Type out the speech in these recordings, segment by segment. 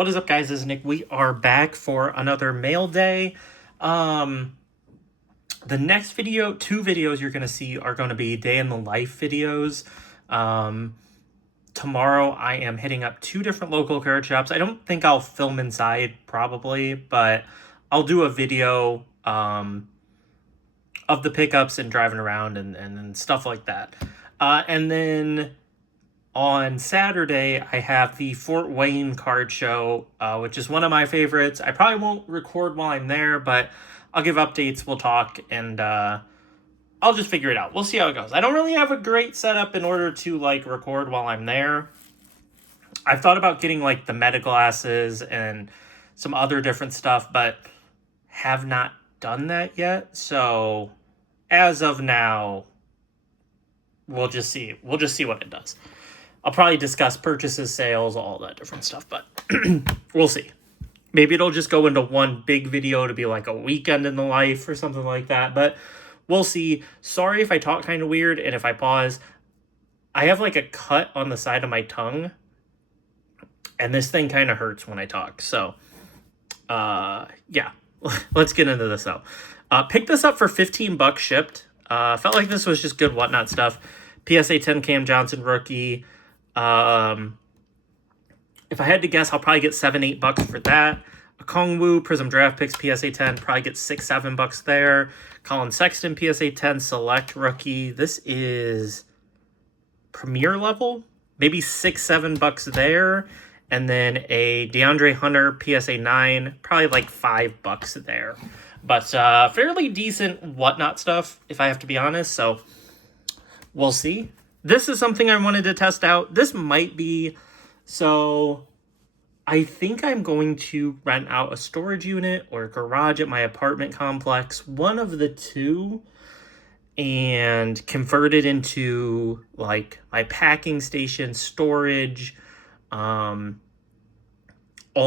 What is up, guys? This is Nick. We are back for another mail day. The next video, two videos you're going to see are going to be day in the life videos. Tomorrow I am hitting up two different local card shops. I don't think I'll film inside probably, but I'll do a video of the pickups and driving around and stuff like that. And then on Saturday, I have the Fort Wayne card show, which is one of my favorites. I probably won't record while I'm there, but I'll give updates, we'll talk, and I'll just figure it out. We'll see how it goes. I don't really have a great setup in order to, record while I'm there. I've thought about getting, the meta glasses and some other different stuff, but have not done that yet. So, as of now, we'll just see. We'll just see what it does. I'll probably discuss purchases, sales, all that different stuff, but we'll see. Maybe it'll just go into one big video to be like a weekend in the life or something like that, but we'll see. Sorry if I talk kind of weird and if I pause. I have a cut on the side of my tongue, and this thing kind of hurts when I talk. So, yeah, let's get into this though. Picked this up for $15 shipped. Felt like this was just good whatnot stuff. PSA 10 Cam Johnson rookie. If I had to guess, I'll probably get $7-8 for that. A Kongwu Prism Draft Picks PSA 10, probably get $6-7 there. Colin Sexton PSA 10 Select rookie. This is Premier level, maybe $6-7 there. And then a DeAndre Hunter PSA 9, probably $5 there. But fairly decent whatnot stuff, if I have to be honest. So we'll see. This is something I wanted to test out. This might be... So I think I'm going to rent out a storage unit or a garage at my apartment complex, one of the two, and convert it into my packing station, storage, all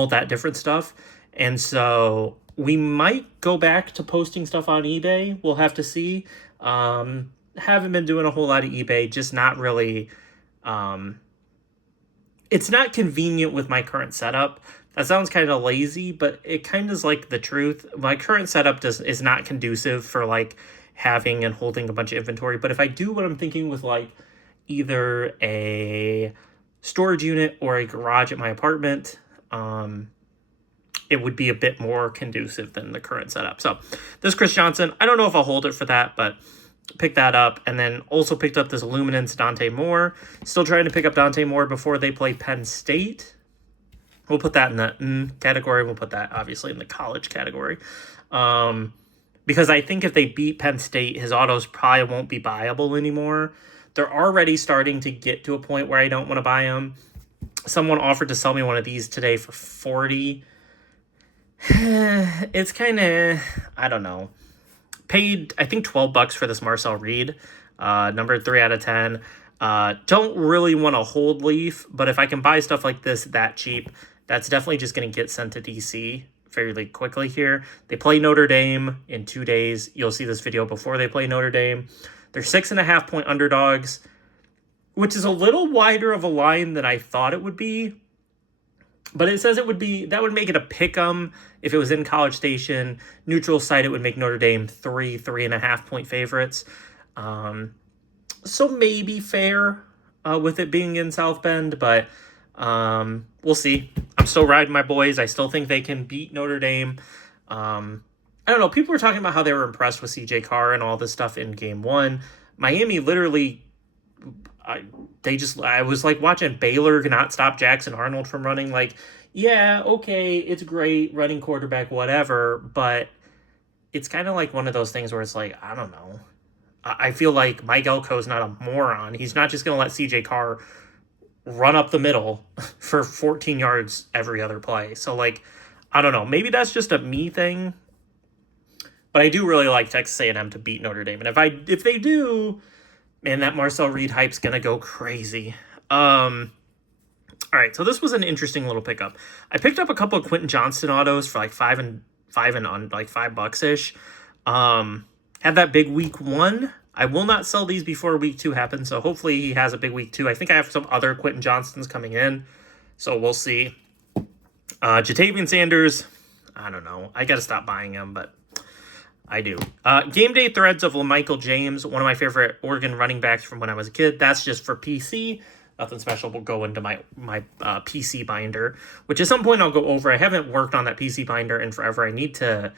that different stuff. And so we might go back to posting stuff on eBay. We'll have to see. Haven't been doing a whole lot of eBay, just not really... It's not convenient with my current setup. That sounds kind of lazy, but it kind of is the truth. My current setup is not conducive for having and holding a bunch of inventory. But if I do what I'm thinking with either a storage unit or a garage at my apartment, it would be a bit more conducive than the current setup. So this Chris Johnson, I don't know if I'll hold it for that, but picked that up. And then also picked up this Luminance Dante Moore. Still trying to pick up Dante Moore before they play Penn State. We'll put that in the category. We'll put that obviously in the college category. Because I think if they beat Penn State, his autos probably won't be buyable anymore. They're already starting to get to a point where I don't want to buy them. Someone offered to sell me one of these today for $40. It's kind of, I don't know. Paid, I think, $12 for this Marcel Reed, number 3 out of 10. Don't really want to hold Leaf, but if I can buy stuff like this that cheap, that's definitely just going to get sent to DC fairly quickly here. They play Notre Dame in 2 days. You'll see this video before they play Notre Dame. They're 6.5-point underdogs, which is a little wider of a line than I thought it would be. But it says it would be, that would make it a pick'em if it was in College Station. Neutral site, it would make Notre Dame 3.5-point favorites. So maybe fair with it being in South Bend, but we'll see. I'm still riding my boys. I still think they can beat Notre Dame. I don't know. People were talking about how they were impressed with CJ Carr and all this stuff in game one. Miami literally... I was watching Baylor not stop Jackson Arnold from running. Yeah, okay, it's great, running quarterback, whatever, but it's kind of one of those things where it's I don't know. I feel like Mike Elko's not a moron. He's not just going to let CJ Carr run up the middle for 14 yards every other play. So, I don't know. Maybe that's just a me thing, but I do really like Texas A&M to beat Notre Dame. And if they do... Man, that Marcel Reed hype's going to go crazy. All right, so this was an interesting little pickup. I picked up a couple of Quentin Johnston autos for $5-ish. Had that big week 1. I will not sell these before week 2 happens, so hopefully he has a big week 2. I think I have some other Quentin Johnstons coming in, so we'll see. Jatavian Sanders, I don't know. I got to stop buying him, but I do. Game day threads of LaMichael James, one of my favorite Oregon running backs from when I was a kid. That's just for PC. Nothing special will go into my PC binder, which at some point I'll go over. I haven't worked on that PC binder in forever. I need to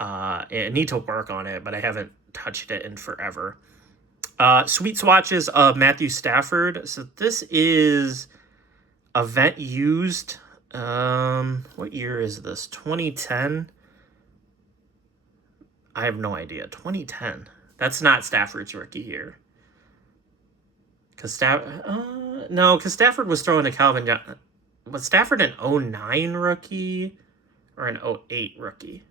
work on it, but I haven't touched it in forever. Sweet swatches of Matthew Stafford. So this is event used. What year is this? 2010. I have no idea. 2010. That's not Stafford's rookie year. Because Stafford was throwing to Calvin Johnson. Was Stafford an 09 rookie or an 08 rookie?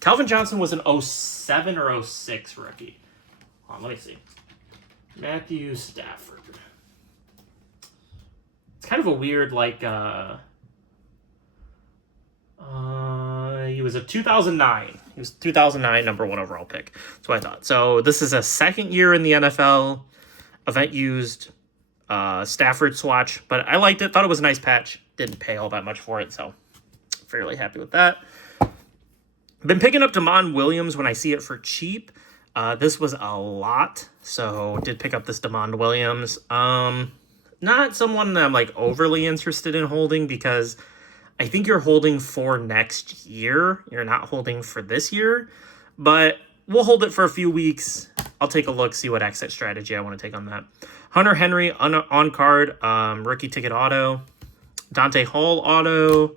Calvin Johnson was an 07 or 06 rookie. Hold on, let me see. Matthew Stafford. It's kind of a weird, he was a 2009. He was 2009 number 1 overall pick. That's what I thought. So this is a second year in the NFL. Event used. Stafford swatch. But I liked it. Thought it was a nice patch. Didn't pay all that much for it. So fairly happy with that. Been picking up Damon Williams when I see it for cheap. This was a lot. So did pick up this Damon Williams. Not someone that I'm overly interested in holding because I think you're holding for next year. You're not holding for this year, but we'll hold it for a few weeks. I'll take a look, see what exit strategy I want to take on that. Hunter Henry on card, rookie ticket auto. Dante Hall auto.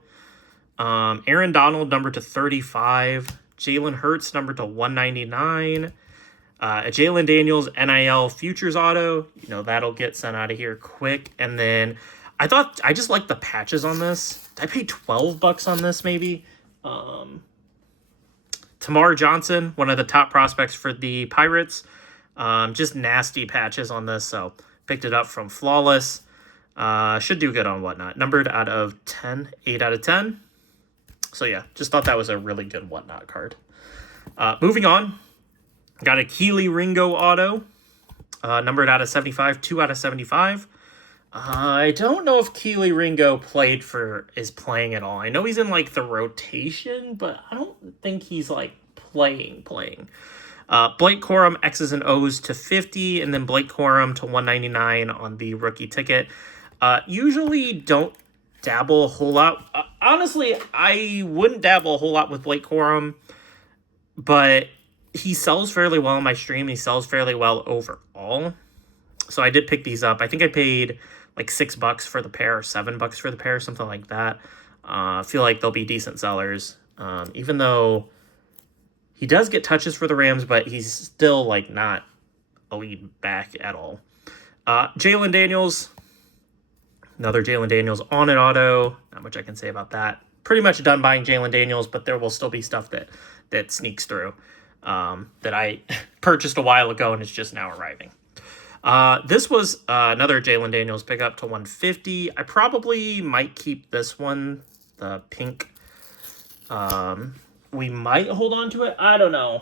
Aaron Donald number to 35. Jalen Hurts number to 199. Jalen Daniels NIL futures auto. That'll get sent out of here quick. And then I just like the patches on this. I paid $12 on this maybe. Tamar Johnson, one of the top prospects for the Pirates. Just nasty patches on this, so picked it up from Flawless. Should do good on Whatnot. Numbered out of 10, 8 out of 10. So yeah, just thought that was a really good Whatnot card. Moving on, got a Keely Ringo auto. Numbered out of 75, 2 out of 75. I don't know if Keely Ringo is playing at all. I know he's in the rotation, but I don't think he's playing. Blake Corum X's and O's to 50, and then Blake Corum to 199 on the rookie ticket. Usually don't dabble a whole lot. Honestly, I wouldn't dabble a whole lot with Blake Corum, but he sells fairly well on my stream. He sells fairly well overall. So I did pick these up. I think I paid $6 for the pair or $7 for the pair, something like that. I feel like they'll be decent sellers. Even though he does get touches for the Rams, but he's still not a lead back at all. Jalen Daniels, another Jalen Daniels on an auto. Not much I can say about that. Pretty much done buying Jalen Daniels, but there will still be stuff that sneaks through that I purchased a while ago and is just now arriving. This was another Jalen Daniels pickup to 150. I probably might keep this one, the pink. We might hold on to it. I don't know.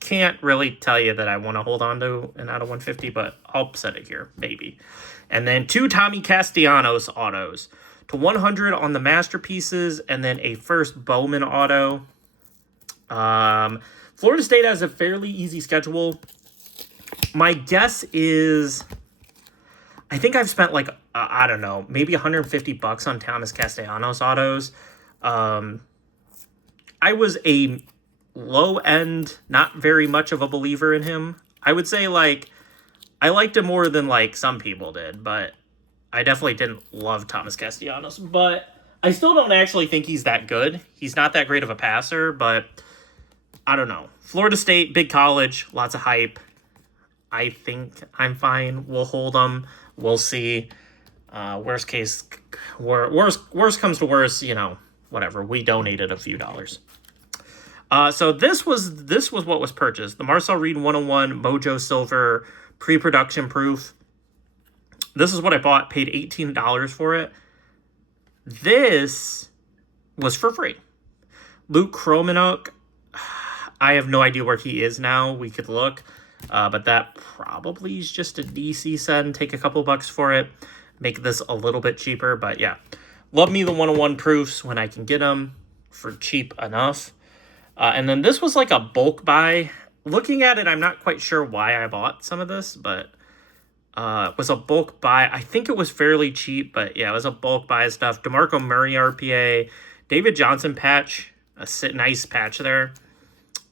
Can't really tell you that I want to hold on to an out of 150, but I'll set it here, maybe. And then 2 Tommy Castellanos autos to 100 on the masterpieces, and then a first Bowman auto. Florida State has a fairly easy schedule. My guess is, I think I've spent I don't know, maybe $150 on Thomas Castellanos autos. I was a low end, not very much of a believer in him. I would say I liked him more than some people did, but I definitely didn't love Thomas Castellanos. But I still don't actually think he's that good. He's not that great of a passer, but I don't know. Florida State, big college, lots of hype. I think I'm fine. We'll hold them. We'll see. Worst comes to worst, whatever. We donated a few dollars. So this was what was purchased. The Marcel Reed 101 Mojo Silver pre-production proof. This is what I bought. Paid $18 for it. This was for free. Luke Kromenuk. I have no idea where he is now. We could look. But that probably is just a DC send. Take a couple bucks for it. Make this a little bit cheaper. But yeah. Love me the 101 proofs when I can get them for cheap enough. And then this was like a bulk buy. Looking at it, I'm not quite sure why I bought some of this, but it was a bulk buy. I think it was fairly cheap, but yeah, it was a bulk buy of stuff. DeMarco Murray RPA, David Johnson patch, a nice patch there.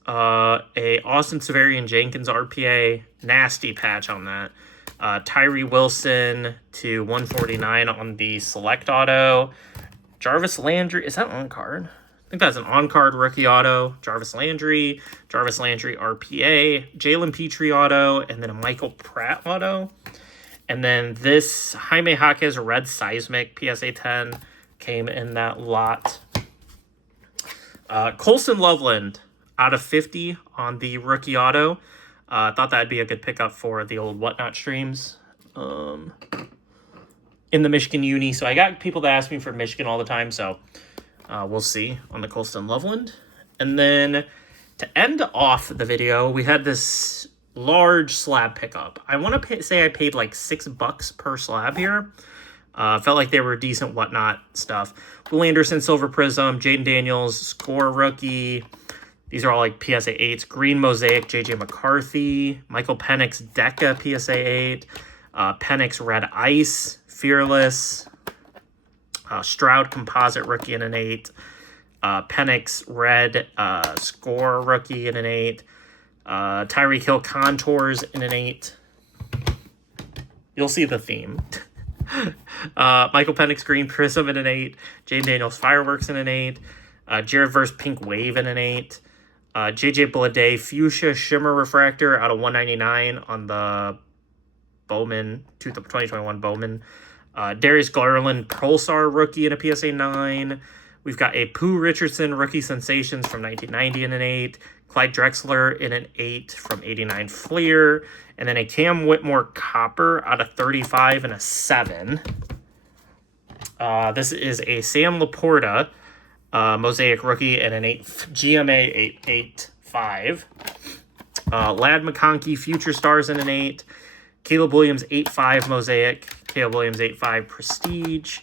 A Austin Severian Jenkins RPA, nasty patch on that. Tyree Wilson to 149 on the select auto. Jarvis Landry, is that on card? I think that's an on-card rookie auto. Jarvis Landry RPA, Jalen Petrie auto, and then a Michael Pratt auto. And then this Jaime Jaquez Red Seismic PSA 10 came in that lot. Colson Loveland out of 50 on the rookie auto. Thought that'd be a good pickup for the old Whatnot streams in the Michigan uni. So I got people that ask me for Michigan all the time, so we'll see on the Colston Loveland. And then to end off the video, we had this large slab pickup. I want to say I paid like $6 per slab here. Felt like they were decent Whatnot stuff. Will Anderson Silver Prism, Jaden Daniels Score Rookie. These are all like PSA 8s. Green Mosaic, JJ McCarthy. Michael Penix Deca PSA 8. Penix Red Ice, Fearless. Stroud Composite Rookie in an 8. Penix Red Score Rookie in an 8. Tyreek Hill Contours in an 8. You'll see the theme. Michael Penix Green Prism in an 8. Jaden Daniels Fireworks in an 8. Jared Verse Pink Wave in an 8. JJ Blade Fuchsia Shimmer Refractor out of 199 on the Bowman, 2021 Bowman. Darius Garland Pulsar Rookie in a PSA 9. We've got a Pooh Richardson Rookie Sensations from 1990 in an 8. Clyde Drexler in an 8 from 89 Fleer. And then a Cam Whitmore Copper out of 35 and a 7. This is a Sam Laporta Mosaic Rookie and an 8 GMA 885. Lad McConkey Future Stars in an 8. Caleb Williams 8.5 Mosaic. Caleb Williams 8.5 Prestige.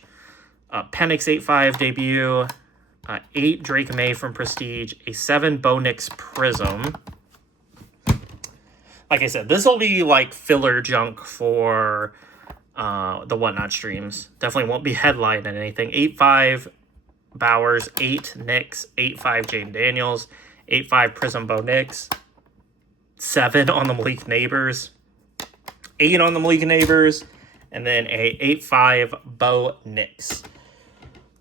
Penix 8.5 debut. 8 Drake May from Prestige. A 7 Bo Nix Prism. Like I said, this will be like filler junk for the Whatnot streams. Definitely won't be headlining anything. 8.5 Bowers, 8 Nix, 8.5 Jaden Daniels, 8.5 Prism Bo Nix, 7 on the Malik Neighbors, 8 on the Malik Neighbors, and then a 8.5 Bo Nix.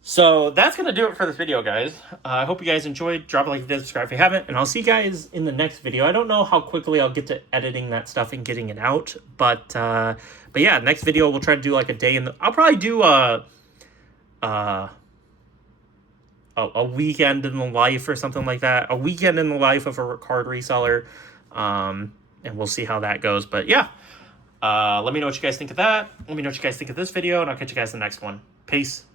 So that's going to do it for this video, guys. I hope you guys enjoyed. Drop a like if you did, subscribe if you haven't, and I'll see you guys in the next video. I don't know how quickly I'll get to editing that stuff and getting it out, but yeah, next video we'll try to do like a day in the... I'll probably do a weekend in the life or something like that. A weekend in the life of a card reseller. And we'll see how that goes. But yeah, let me know what you guys think of that. Let me know what you guys think of this video, and I'll catch you guys in the next one. Peace.